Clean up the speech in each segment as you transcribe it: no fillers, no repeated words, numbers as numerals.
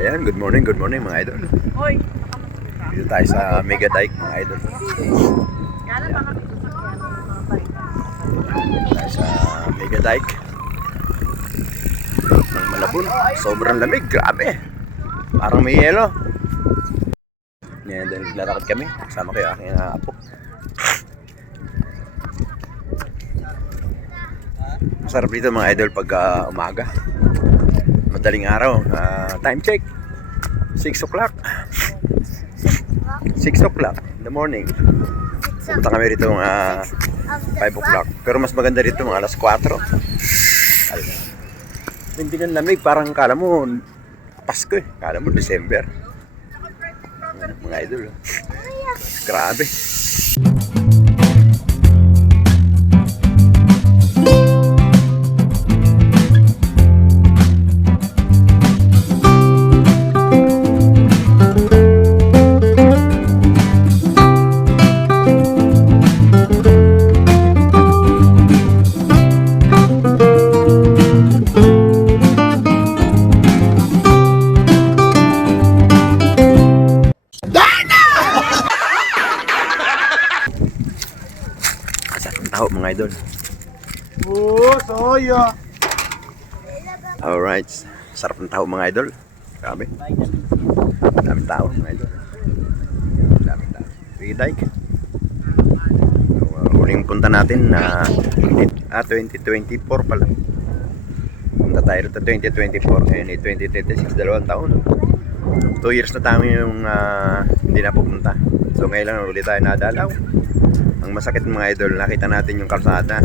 Ayan, good morning mga idol. Hoy, Dito tayo sa Mega Dike mga idol. kala pa kami sa mga bike. Tayo sa Mega Dike. Ng Malabon. Sobrang lamig, grabe. Parang may yelo. Ngayon dahil naglalakad kami. Kasama kayo aking apo. Masarap dito mga idol pag umaga. Madaling araw. Time check. 6 o'clock. 6 o'clock in the morning. Pumunta kami rito 5 o'clock. Pero mas maganda rito mga alas 4. Hindi ng lamig. Parang kala mo Pasko eh. Kala mo December. Mga idol. Grabe. Tao mga idol. Soya. Alright. Sarap ng tao mga idol. Grabe. Daming tao mga idol. Daming tao. Dike. Huling punta natin na 2024 pala. Punta tayo rito 2024. Ngayon 2026. 2 taon. 2 years na tayo yung hindi na pupunta. So ngayon lang ulit tayo nadalaw. Ang masakit mga idol, nakita natin yung kalsada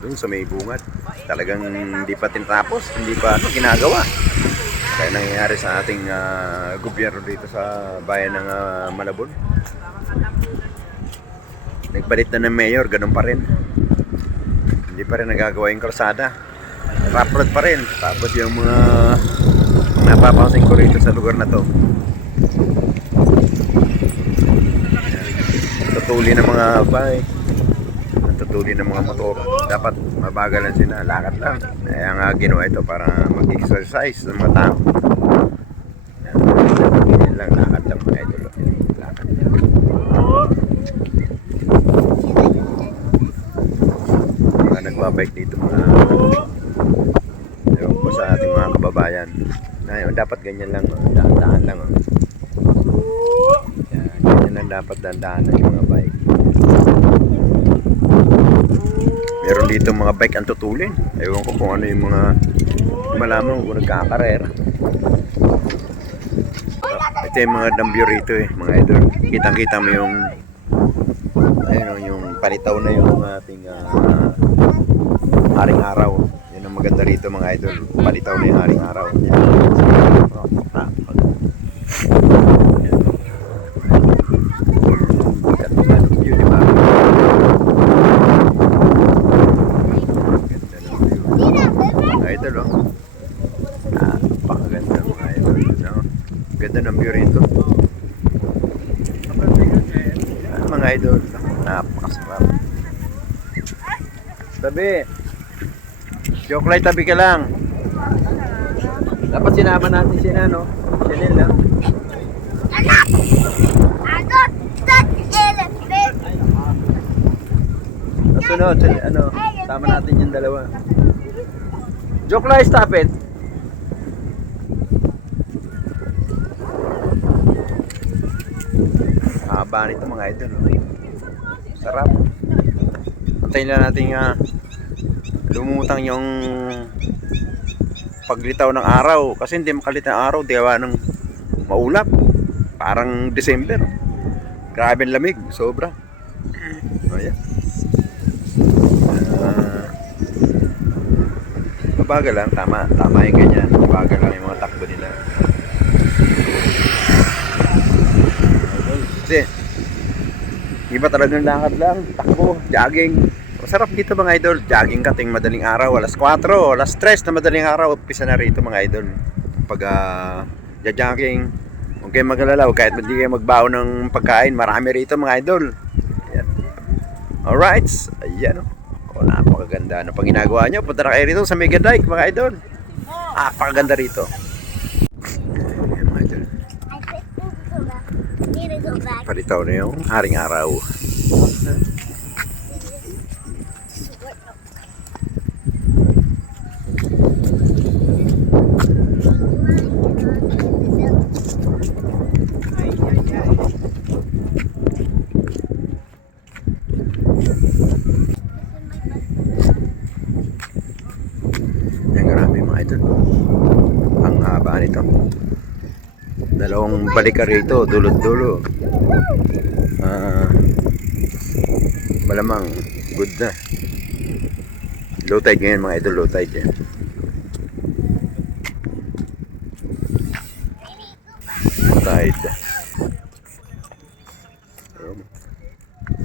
doon sa may bungad. Talagang hindi pa tinatapos, hindi pa ginagawa. Kaya nangyayari sa ating gobyerno dito sa bayan ng Malabon. Nagpalit na ng mayor, ganun pa rin. Hindi pa rin nagagawa yung kalsada. Rough road pa rin. Tapos yung mga napapansin ko rito sa lugar na to, tutuli ng mga bike, tutuli ng mga motor. Dapat mabagalan sila, lakad lang. Kaya nga ginawa ito para mag-exercise ng mga tao. Yan lang, lakad lang mga idol. Lakad lang. Mga nagbabike dito mga ewan ko sa ating mga kababayan. Dapat ganyan lang, daan-daan lang. Ganyan lang dapat daan-daan yung mga bike. Meron dito mga bike ang tutulin. Ewan ko kung ano yung mga malaman kung nagkakarera. Ito yung mga dambyo rito mga idol. Kitang-kita mo yung ayun, yung palitaw na yung ating haring araw. Yun ang maganda rito mga idol. Palitaw na yung haring araw. Napakaganda mga idol, no? Ganda ng view rito. Mga idol, napakasarap. Tabi. Joke light, tabi ka lang. Dapat sinama natin sila, no? Chanel lang. Sunod, sama natin yung dalawa. Joke light, stop it. Haba nito mga idol. Sarap. Antayin lang natin lumutang yung paglitaw ng araw. Kasi hindi makalita ng araw. Diwa ng maulap. Parang December. Grabe ang lamig. Sobra. Ayan. Mabagal lang. Tama yung ganyan. Mabagal lang yung mga takbo nila. Kasi iba talagang lakad lang, takbo, jogging. Masarap dito mga idol, jogging ka ting madaling araw, alas 4, alas 3 na madaling araw, umpisa na rito mga idol. Pag jogging, huwag kayong mag-alala, kahit hindi kayo magbaon ng pagkain, marami rito mga idol. Ayan. Alright, ayan o, napakaganda. Ano pang ginagawa nyo? Punta na kayo rito sa Mega Dike mga idol. Napakaganda rito. Palitaw na yung haring araw. Yan, grabe mga idol. Ang haba nito. Dalawang balikan rito, dulot-dulo. Malamang good na. Low tide ngayon mga idol, low tide yan. Low tide. Ayan.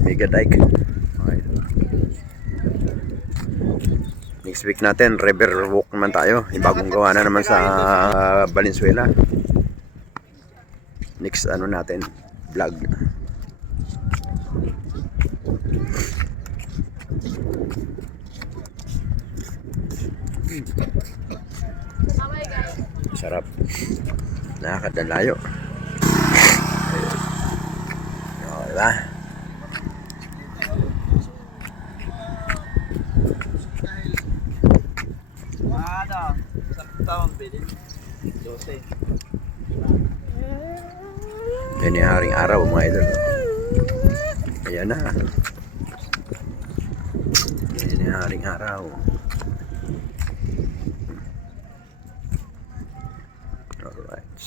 Mega dike. Okay. Next week natin, river walk naman tayo. Yung bagong gawa na naman sa Valenzuela. Next ano natin, vlog. Sarap. Nakakad na layo. O, diba? Yan yung haring araw mga idol. Ayan na. Yan yung haring araw. Alright.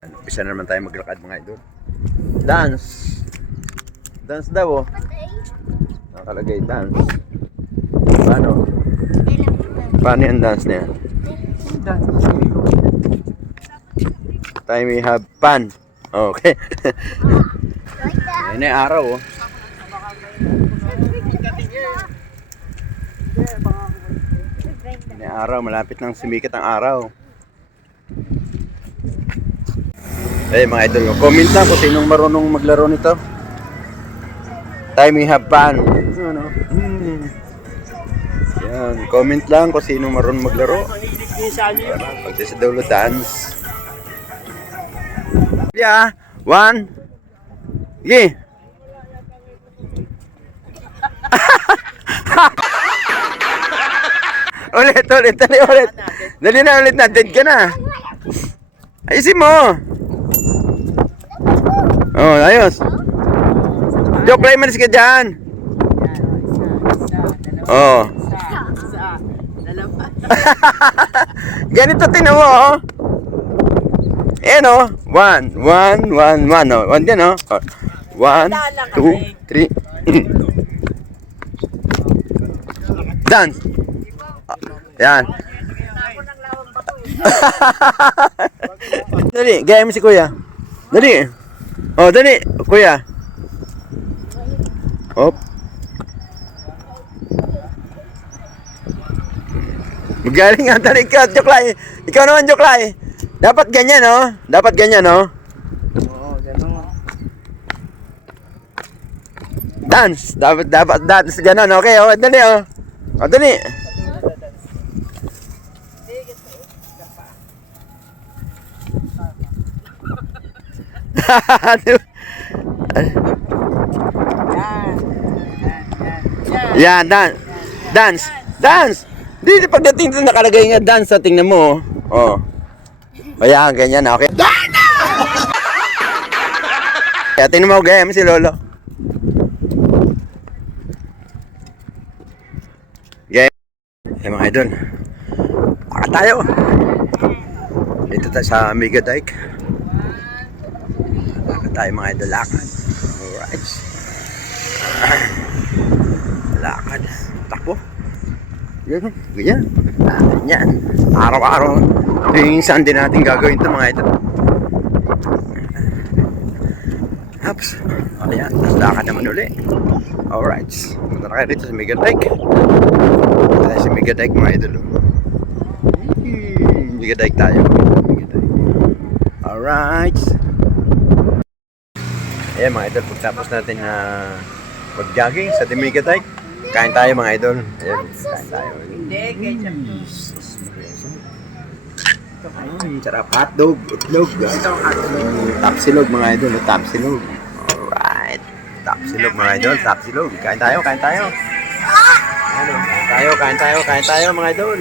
Umpisa na naman tayo maglakad mga idol. Dance. Dance daw oh. Nakalagay dance. Paano? Paano yung dance niya? Time we have fun. Okay. Yan yung araw oh. Yan yung araw. Malapit nang sumikat ang araw. Eh mga idol, comment lang kung sinong marunong maglaro nito. Time we have fun. Ano? Yan, comment lang kung sinong marunong maglaro. Pag sa dulo dance. Yeah, one. Yeah. ulit. Dali na ulit na, dead ka na. Ayusin mo. Oh, ayos. Joke lang manis ka dyan. Oh. Ganito tinan mo, oh. Ayan, oh. One, oh. One din, oh. 1, 2, 3. Dance. Yan. Dali, gaya mo si kuya. Dali. Oh, dali, kuya. Hop. Magaling nga, dali ka, Joklay. Ikaw naman, Joklay. Dapat ganyan, oh. Dapat ganyan, oh. Oo, gano'n. Dance. Dapat dance. Ganon, okay, oh. Dali, oh. Oh, dali. Yan, dance. Dito pagdating dito nakalagay nga dance sa tingnan mo. Oh. Ayan, ganyan na, okay. Kaya tingnan mo, gaya mo si Lolo. Gaya. Hey mga idol. Para tayo. Dito tayo sa Mega Dike. Tayo mga idol, lakad. Alright. Lakad. Takbo. Ganyan. Ganyan. Araw-araw. Yung Sunday natin gagawin ito mga idol. Hops. Ayan. Lakad naman uli. Alright. Punta na kayo dito sa Mega Dike. Tayo sa Mega Dike mga idol. Mega Dike tayo. Mega Dike. Alright. Ayan mga idol, pagtapos natin na mag-jogging sa Mega Dike, kain tayo mga idol. Ayan, kain tayo. Hindi, ketchup. Sarap. Hotdog, itlog. Tapsilog mga idol. Tapsilog. Alright. Tapsilog mga idol. Tapsilog. Kain tayo, kain tayo. Ano, kain tayo mga idol.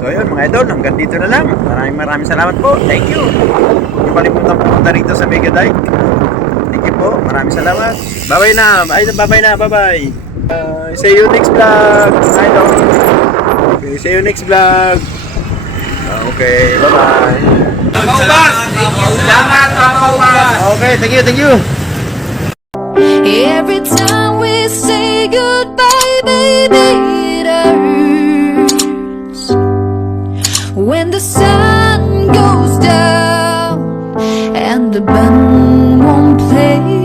So yun mga idol, hanggang dito na lang. Maraming salamat po. Thank you. Huwag niyo kalimutan pumunta rito sa Mega Dike. Thank you po. Maraming salamat. Bye-bye na. Bye-bye na. Bye-bye. See you next vlog. Idol. Okay, see you next vlog. Okay, bye-bye. Okay, thank you. Every time we say goodbye, baby, it hurts. When the sun goes down and the band won't play.